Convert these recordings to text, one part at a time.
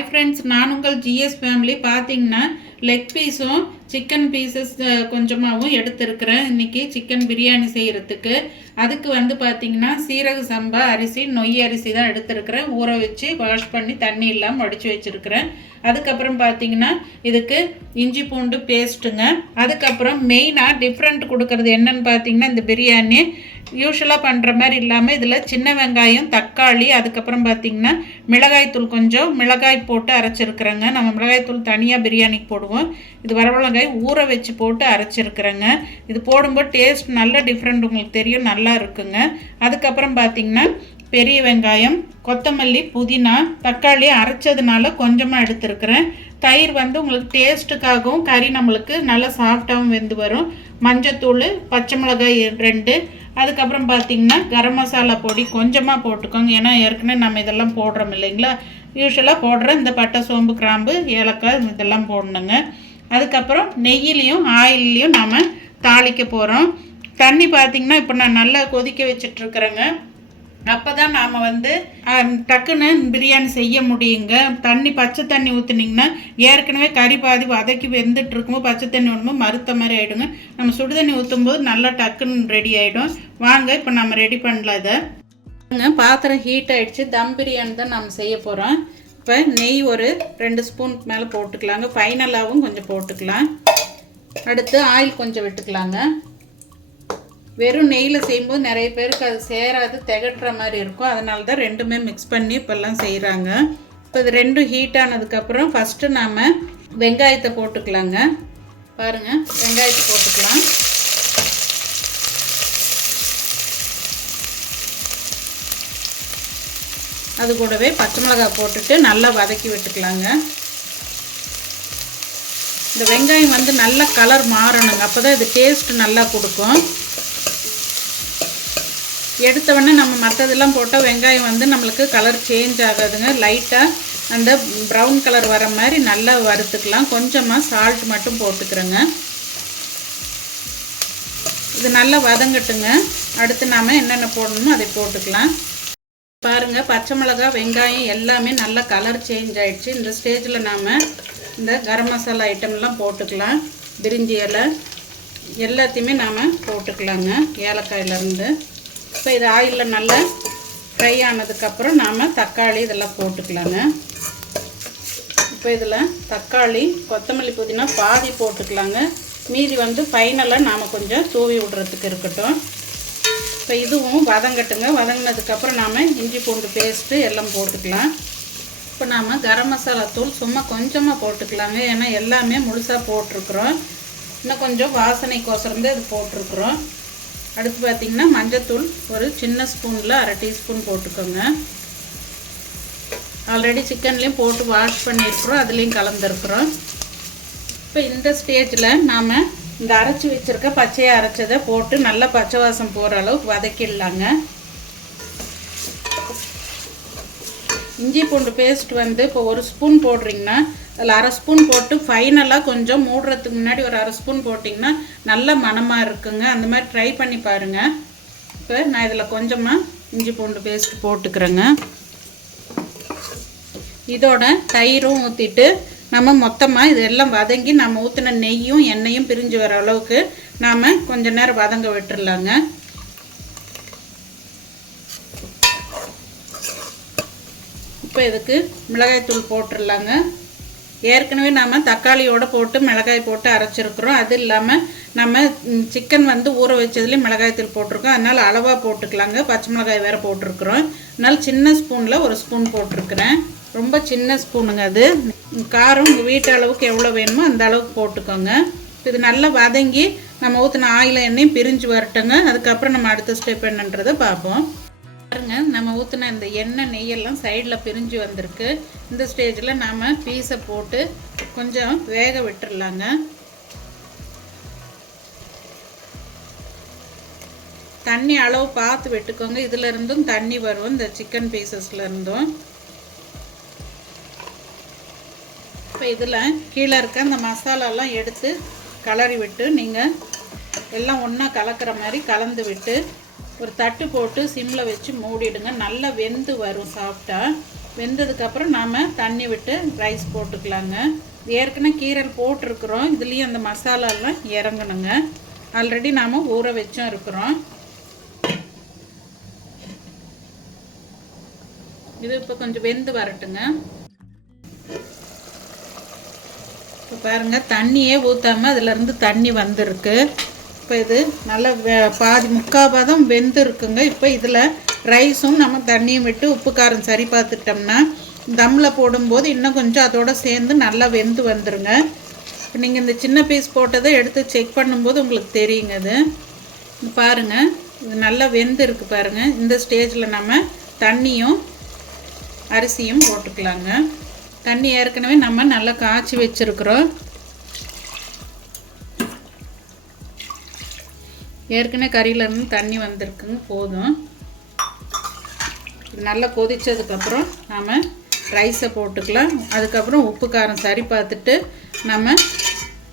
Hi friends, நான் உங்கள் GS family. பார்த்தீங்கன்னா லெக் பீஸும் சிக்கன் பீசஸ் கொஞ்சமாகவும் எடுத்துருக்கிறேன் இன்றைக்கி சிக்கன் பிரியாணி செய்கிறதுக்கு. அதுக்கு வந்து பார்த்திங்கன்னா சீரக சம்பா அரிசி, நொய் அரிசி தான் எடுத்துருக்கிறேன். ஊற வச்சு வாஷ் பண்ணி தண்ணி இல்லாமல் வடித்து வச்சுருக்கிறேன். அதுக்கப்புறம் பார்த்திங்கன்னா இதுக்கு இஞ்சி பூண்டு பேஸ்ட்டுங்க. அதுக்கப்புறம் மெயினாக டிஃப்ரெண்ட் கொடுக்கறது என்னென்னு பார்த்திங்கன்னா, இந்த பிரியாணி யூஸ்வலாக பண்ணுற மாதிரி இல்லாமல் இதில் சின்ன வெங்காயம், தக்காளி, அதுக்கப்புறம் பார்த்திங்கன்னா மிளகாய்த்தூள், கொஞ்சம் மிளகாய் போட்டு அரைச்சிருக்கிறேங்க. நம்ம மிளகாய்த்தூள் தனியாக பிரியாணிக்கு போடுவோம். இது வரமிளகாய் ஊற வச்சு போட்டு அரைச்சிருக்கிறேங்க. இது போடும்போது டேஸ்ட் நல்ல டிஃப்ரெண்ட் உங்களுக்கு தெரியும், நல்லா இருக்குங்க. அதுக்கப்புறம் பார்த்திங்கன்னா பெரிய வெங்காயம், கொத்தமல்லி, புதினா, தக்காளி அரைச்சதுனால கொஞ்சமாக எடுத்துருக்கிறேன். தயிர் வந்து உங்களுக்கு டேஸ்ட்டுக்காகவும் கறி நம்மளுக்கு நல்லா சாஃப்டாகவும் வெந்து வரும். மஞ்சத்தூள், பச்சை மிளகாய் 2, அதுக்கப்புறம் பார்த்திங்கன்னா கரம் மசாலா பொடி கொஞ்சமாக போட்டுக்கோங்க. ஏன்னா ஏற்கனவே நம்ம இதெல்லாம் போடுறோம் இல்லைங்களா, யூஸ்வலாக போடுற இந்த பட்டை, சோம்பு, கிராம்பு, ஏலக்காய் இதெல்லாம் போடணுங்க. அதுக்கப்புறம் நெய்யிலையும் ஆயிலையும் நாம் தாளிக்க போகிறோம். தண்ணி பார்த்திங்கன்னா இப்போ நான் நல்லா கொதிக்க வச்சிட்ருக்குறேங்க. அப்போ தான் நாம் வந்து டக்குன்னு பிரியாணி செய்ய முடியுங்க. தண்ணி பச்சை தண்ணி ஊற்றுனிங்கன்னா ஏற்கனவே கறி பாதி வதக்கி வெந்துட்டு இருக்கும்போது பச்சை தண்ணி ஊற்றும்போது மறுத்த மாதிரி ஆகிடுங்க. நம்ம சுடு தண்ணி ஊற்றும்போது நல்லா டக்குன்னு ரெடி ஆகிடும். வாங்க இப்போ நம்ம ரெடி பண்ணலாம். இதை பாத்திரம் ஹீட் ஆகிடுச்சு. தம் பிரியாணி தான் நம்ம செய்ய போகிறோம். இப்போ நெய் ஒரு 2 ஸ்பூனுக்கு மேலே போட்டுக்கலாங்க. ஃபைனலாகவும் கொஞ்சம் போட்டுக்கலாம். அடுத்து ஆயில் கொஞ்சம் விட்டுக்கலாங்க. வெறும் நெய்யில் செய்யும்போது நிறைய பேருக்கு அது சேராது, திகட்டுற மாதிரி இருக்கும். அதனால தான் ரெண்டுமே மிக்ஸ் பண்ணி இப்போல்லாம் செய்கிறாங்க. இப்போ இது ரெண்டும் ஹீட் ஆனதுக்கப்புறம் ஃபஸ்ட்டு நாம் வெங்காயத்தை போட்டுக்கலாங்க. பாருங்கள், வெங்காயத்தை போட்டுக்கலாம். அது கூடவே பச்சை மிளகாய் போட்டுட்டு நல்லா வதக்கி விட்டுக்கலாங்க. இந்த வெங்காயம் வந்து நல்லா கலர் மாறணுங்க. அப்போ தான் இது டேஸ்ட் நல்லா கொடுக்கும். எடுத்தவொடனே நம்ம மற்றதெல்லாம் போட்டால் வெங்காயம் வந்து நம்மளுக்கு கலர் சேஞ்ச் ஆகாதுங்க. லைட்டாக அந்த ப்ரௌன் கலர் வர மாதிரி நல்லா வறுத்துக்கலாம். கொஞ்சமாக சால்ட் மட்டும் போட்டுக்கிறேங்க. இது நல்லா வதங்கட்டுங்க. அடுத்து நாம் என்னென்ன போடணுமோ அதை போட்டுக்கலாம். பாருங்கள், பச்சை மிளகாய், வெங்காயம் எல்லாமே நல்லா கலர் சேஞ்ச் ஆகிடுச்சு. இந்த ஸ்டேஜில் நாம் இந்த கரம் மசாலா ஐட்டம்லாம் போட்டுக்கலாம். பிரிஞ்சி இலை எல்லாத்தையுமே நாம் போட்டுக்கலாங்க, ஏலக்காயிலேருந்து. இப்போ இது ஆயிலில் நல்லா ஃப்ரை ஆனதுக்கப்புறம் நாம் தக்காளி இதெல்லாம் போட்டுக்கலாங்க. இப்போ இதில் தக்காளி, கொத்தமல்லி, புதினா பாதி போட்டுக்கலாங்க. மீதி வந்து ஃபைனலாக நாம் கொஞ்சம் தூவி விடுறதுக்கு இருக்கட்டும். இப்போ இதுவும் வதங்கட்டுங்க. வதங்கினதுக்கப்புறம் நாம் இஞ்சி பூண்டு பேஸ்ட்டு எல்லாம் போட்டுக்கலாம். இப்போ நாம் கரம் மசாலா தூள் சும்மா கொஞ்சமாக போட்டுக்கலாங்க. ஏன்னா எல்லாமே முழுசாக போட்டிருக்குறோம். இன்னும் கொஞ்சம் வாசனைக்கோசரம் தான் இது போட்டிருக்குறோம். அடுத்து பார்த்திங்கன்னா மஞ்சத்தூள் ஒரு சின்ன ஸ்பூனில் 1/2 டீஸ்பூன் போட்டுக்கோங்க. ஆல்ரெடி சிக்கன்லேயும் போட்டு வாஷ் பண்ணியிருக்கிறோம், அதுலேயும் கலந்துருக்குறோம். இப்போ இந்த ஸ்டேஜில் நாம் இந்த அரைச்சி வச்சுருக்க பச்சையாக அரைச்சதை போட்டு நல்லா பச்சை வாசம் போகிற அளவுக்கு வதக்கிடலாங்க. இஞ்சி பூண்டு பேஸ்ட் வந்து இப்போ 1 ஸ்பூன் போடுறீங்கன்னா அதில் 1/2 ஸ்பூன் போட்டு ஃபைனலாக கொஞ்சம் மூடுறதுக்கு முன்னாடி ஒரு 1/2 ஸ்பூன் போட்டிங்கன்னா நல்ல மணமாக இருக்குங்க. அந்த மாதிரி ட்ரை பண்ணி பாருங்கள். இப்போ நான் இதில் கொஞ்சமாக இஞ்சி பூண்டு பேஸ்ட் போட்டுக்கிறேங்க. இதோட தயிரும் ஊற்றிட்டு நம்ம மொத்தமாக இதெல்லாம் வதங்கி நம்ம ஊற்றின நெய்யும் எண்ணெயும் பிரிஞ்சு வர அளவுக்கு நாம் கொஞ்ச நேரம் வதங்க விட்டுறலாங்க. இப்போ இதுக்கு மிளகாய்த்தூள் போட்டுடலாங்க. ஏற்கனவே நாம் தக்காளியோடு போட்டு மிளகாய் போட்டு அரைச்சிருக்கிறோம். அது இல்லாமல் நம்ம சிக்கன் வந்து ஊற வச்சதுலேயும் மிளகாய்த்தூள் போட்டிருக்கோம். அதனால் அளவாக போட்டுக்கலாங்க. பச்சை மிளகாய் வேறு போட்டிருக்கிறோம். அதனால் சின்ன ஸ்பூனில் 1 ஸ்பூன் போட்டிருக்கிறேன். ரொம்ப சின்ன ஸ்பூனுங்க. அது காரம் உங்கள் வீட்டு அளவுக்கு எவ்வளோ வேணுமோ அந்த அளவுக்கு போட்டுக்கோங்க. இது நல்லா வதங்கி நம்ம ஊற்றின ஆயில் எண்ணெயும் பிரிஞ்சு வரட்டுங்க. அதுக்கப்புறம் நம்ம அடுத்த ஸ்டெப் என்னன்றதை பார்ப்போம். பாருங்க, நம்ம ஊற்றின இந்த எண்ணெய் நெய்யெல்லாம் சைடில் பிரிஞ்சு வந்திருக்கு. இந்த ஸ்டேஜில் நாம் பீஸை போட்டு கொஞ்சம் வேக விட்டுடலாங்க. தண்ணி அளவு பார்த்து விட்டுக்கோங்க. இதிலிருந்தும் தண்ணி வரும், இந்த சிக்கன் பீசஸ்லேருந்தும். இப்போ இதில் கீழே இருக்க இந்த மசாலாலாம் எடுத்து கலரி விட்டு நீங்கள் எல்லாம் ஒன்றா கலக்கிற மாதிரி கலந்து விட்டு ஒரு தட்டு போட்டு சிம்மில் வச்சு மூடிடுங்க. நல்லா வெந்து வரும் சாஃப்டாக. வெந்ததுக்கப்புறம் நாம் தண்ணி விட்டு ரைஸ் போட்டுக்கலாங்க. ஏற்கனவே கீரல் போட்டிருக்கிறோம், இதுலேயும் அந்த மசாலாலாம் இறங்கணுங்க. ஆல்ரெடி நாம் ஊற வச்சும் இருக்கிறோம். இது இப்போ கொஞ்சம் வெந்து வரட்டுங்க. இப்போ பாருங்கள், தண்ணியே ஊற்றாமல் அதிலேருந்து தண்ணி வந்திருக்கு. இப்போ இது நல்லா பாதி முக்கால்பாதம் வெந்து இருக்குங்க. இப்போ இதில் ரைஸும் நம்ம தண்ணியும் விட்டு உப்பு காரம் சரி பார்த்துட்டோம்னா தம்மில் போடும்போது இன்னும் கொஞ்சம் அதோடு சேர்ந்து நல்லா வெந்து வந்துடுங்க. இப்போ நீங்கள் இந்த சின்ன பீஸ் போட்டதை எடுத்து செக் பண்ணும்போது உங்களுக்கு தெரியுங்க. அது பாருங்கள், இது நல்லா வெந்து இருக்குது பாருங்கள். இந்த ஸ்டேஜில் நம்ம தண்ணியும் அரிசியும் போட்டுக்கலாங்க. தண்ணி ஏற்கனவே நம்ம நல்லா காய்ச்சி வச்சுருக்குறோம். ஏற்கனவே கறியிலேருந்து தண்ணி வந்திருக்குங்க, போதும். இது நல்லா கொதித்ததுக்கப்புறம் நம்ம ரைஸை போட்டுக்கலாம். அதுக்கப்புறம் உப்பு காரம் சரி பார்த்துட்டு நம்ம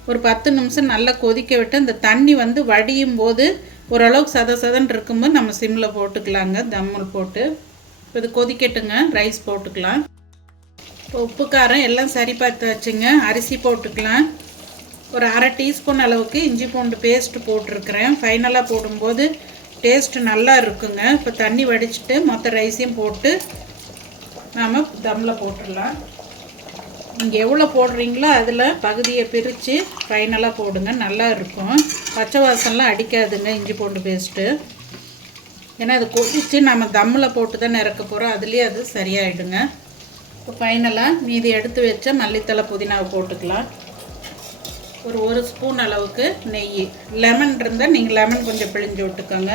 ஒரு 10 நிமிஷம் நல்லா கொதிக்க விட்டு அந்த தண்ணி வந்து வடியும் போது ஓரளவுக்கு சதன்னு இருக்கும்போது நம்ம சிம்மில் போட்டுக்கலாங்க, தம்மில் போட்டு. இப்போ இது கொதிக்கட்டுங்க, ரைஸ் போட்டுக்கலாம். இப்போ உப்பு காரம் எல்லாம் சரி பார்த்து வச்சுங்க. அரிசி போட்டுக்கலாம். ஒரு 1/2 டீஸ்பூன் அளவுக்கு இஞ்சி பூண்டு பேஸ்ட்டு போட்டிருக்கிறேன். ஃபைனலாக போடும்போது டேஸ்ட்டு நல்லா இருக்குங்க. இப்போ தண்ணி வடிச்சிட்டு மொத்த ரைஸையும் போட்டு நாம் தம்மில் போட்டுடலாம். நீங்கள் எவ்வளோ போடுறீங்களோ அதில் பகுதியை பிரித்து ஃபைனலாக போடுங்க, நல்லா இருக்கும். பச்சை வாசம்லாம் அடிக்காதுங்க இஞ்சி பூண்டு பேஸ்ட்டு. ஏன்னா அது கொதித்து நம்ம தம்மில் போட்டு தான் இறக்க போகிறோம், அதுலேயே அது சரியாயிடுங்க. இப்போ ஃபைனலாக மீதி எடுத்து வச்ச மல்லித்தலை புதினாவை போட்டுக்கலாம். ஒரு ஸ்பூன் அளவுக்கு நெய். லெமன் இருந்தால் நீங்கள் லெமன் கொஞ்சம் பிழிஞ்சு விட்டுக்கோங்க.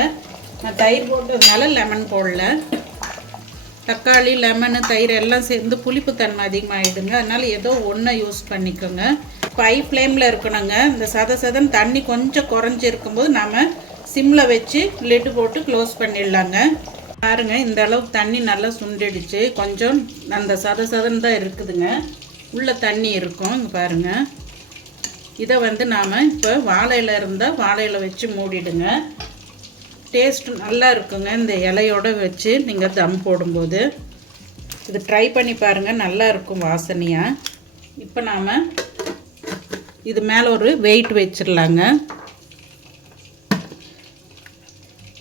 நான் தயிர் போட்டதுனால லெமன் போடல. தக்காளி, லெமனு, தயிர் எல்லாம் சேர்ந்து புளிப்பு தன்மை அதிகமாகிடுங்க. அதனால் ஏதோ ஒன்றை யூஸ் பண்ணிக்கோங்க. ஹை ஃப்ளேமில் இருக்கணுங்க. இந்த சதன்னு தண்ணி கொஞ்சம் குறைஞ்சி இருக்கும்போது நாம் சிம்மில் வச்சு லிட்டு போட்டு க்ளோஸ் பண்ணிடலாங்க. பாருங்கள், இந்த அளவுக்கு தண்ணி நல்லா சுண்டிடுச்சு. கொஞ்சம் அந்த சதன்னு தான் இருக்குதுங்க, உள்ளே தண்ணி இருக்கும். இங்கே பாருங்கள், இதை வந்து நாம் இப்போ வாழையில இருந்தால் வாழையில வச்சு மூடிடுங்க. டேஸ்ட்டு நல்லா இருக்குங்க இந்த இலையோடு வச்சு நீங்கள் தம் போடும்போது. இது ட்ரை பண்ணி பாருங்கள், நல்லா இருக்கும் வாசனையாக. இப்போ நாம் இது மேலே ஒரு வெயிட் வச்சிடலாங்க.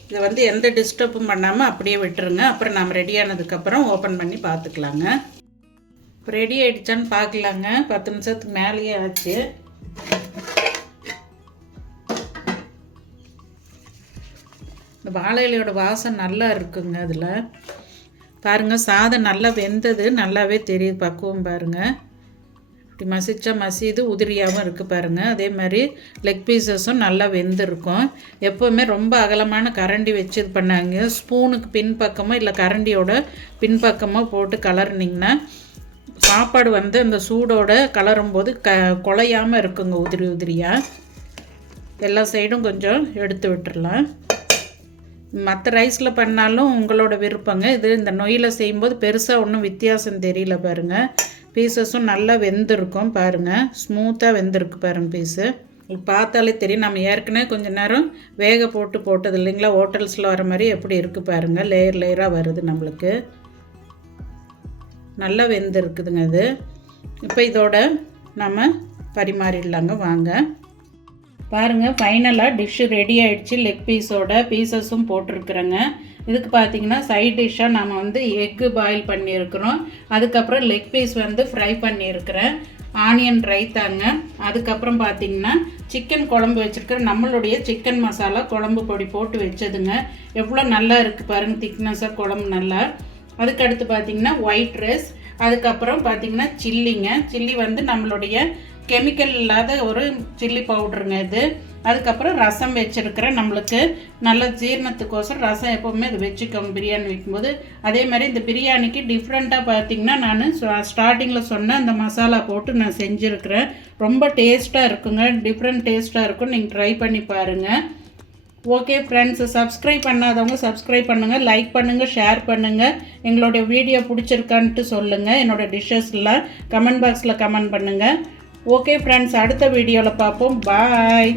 இதை வந்து எந்த டிஸ்டர்பும் பண்ணாமல் அப்படியே விட்டுருங்க. அப்புறம் நாம் ரெடியானதுக்கப்புறம் ஓப்பன் பண்ணி பார்த்துக்கலாங்க. இப்போ ரெடி ஆகிடுச்சான்னு பார்க்கலாங்க. 10 நிமிஷத்துக்கு மேலேயே ஆச்சு. இந்த வாழை இலையோட வாசம் நல்லா இருக்குங்க. அதில் பாருங்கள், சாதம் நல்லா வெந்தது நல்லாவே தெரியுது. பக்குவம் பாருங்கள், இப்படி மசிச்சா மசிது உதிரியாகவும் இருக்குது பாருங்கள். அதே மாதிரி லெக் பீசஸும் நல்லா வெந்திருக்கும். எப்போவுமே ரொம்ப அகலமான கரண்டி வச்சு இது பண்ணாங்க. ஸ்பூனுக்கு பின்பக்கமோ இல்லை கரண்டியோட பின்பக்கமோ போட்டு கலர்னிங்கன்னா சாப்பாடு வந்து அந்த சூடோடு கலரும்போது குலையாமல் இருக்குங்க, உதிரி உதிரியாக. எல்லா சைடும் கொஞ்சம் எடுத்து விட்டுடலாம். மற்ற ரைஸில் பண்ணாலும் உங்களோட விருப்பங்க. இது இந்த நொய்யில் செய்யும்போது பெருசாக ஒன்றும் வித்தியாசம் தெரியல பாருங்கள். பீசஸும் நல்லா வெந்திருக்கும் பாருங்கள், ஸ்மூத்தாக வெந்திருக்கு பாருங்கள் பீஸு. பார்த்தாலே தெரியும். நம்ம ஏற்கனவே கொஞ்சம் நேரம் வேக போட்டது இல்லைங்களா, ஹோட்டல்ஸில் வர மாதிரி எப்படி இருக்குது பாருங்கள். லேயர் லேயராக வருது நம்மளுக்கு, நல்லா வெந்திருக்குதுங்க இது. இப்போ இதோட நம்ம பரிமாறிடலாங்க வாங்க. பாருங்கள், ஃபைனலாக டிஷ்ஷு ரெடி ஆகிடுச்சு. லெக் பீசஸும் போட்டிருக்குறேங்க. இதுக்கு பார்த்திங்கன்னா சைட் டிஷ்ஷாக நம்ம வந்து எக்கு பாயில் பண்ணியிருக்கிறோம். அதுக்கப்புறம் லெக் பீஸ் வந்து ஃப்ரை பண்ணியிருக்கிறேன். ஆனியன் ரைத்தாங்க. அதுக்கப்புறம் பார்த்திங்கன்னா சிக்கன் குழம்பு வச்சுருக்கிறேன். நம்மளுடைய சிக்கன் மசாலா குழம்பு பொடி போட்டு வச்சதுங்க. எவ்வளோ நல்லா இருக்குது பாருங்கள், திக்னஸாக குழம்பு நல்லா. அதுக்கடுத்து பார்த்திங்கன்னா ஒயிட் ரைஸ். அதுக்கப்புறம் பார்த்திங்கன்னா சில்லி வந்து நம்மளுடைய கெமிக்கல் இல்லாத ஒரு சில்லி பவுடருங்க இது. அதுக்கப்புறம் ரசம் வச்சுருக்கிறேன். நம்மளுக்கு நல்ல ஜீரணத்துக்கோசரம் ரசம் எப்போவுமே இது வச்சுக்கோங்க பிரியாணி வைக்கும்போது. அதே மாதிரி இந்த பிரியாணிக்கு டிஃப்ரெண்ட்டாக பார்த்திங்கன்னா நான் ஸ்டார்டிங்கில் சொன்ன அந்த மசாலா போட்டு நான் செஞ்சுருக்கிறேன். ரொம்ப டேஸ்ட்டாக இருக்குங்க, டிஃப்ரெண்ட் டேஸ்ட்டாக இருக்கும். நீங்கள் ட்ரை பண்ணி பாருங்கள். ஓகே ஃப்ரெண்ட்ஸ், சப்ஸ்கிரைப் பண்ணாதவங்க சப்ஸ்கிரைப் பண்ணுங்கள், லைக் பண்ணுங்கள், ஷேர் பண்ணுங்கள். எங்களுடைய வீடியோ பிடிச்சிருக்கான்ட்டு சொல்லுங்கள். என்னோடய டிஷ்ஷஸ்லாம் கமெண்ட் பாக்ஸில் கமெண்ட் பண்ணுங்கள். ஓகே ஃப்ரெண்ட்ஸ், அடுத்த வீடியோவில் பார்ப்போம். பாய்.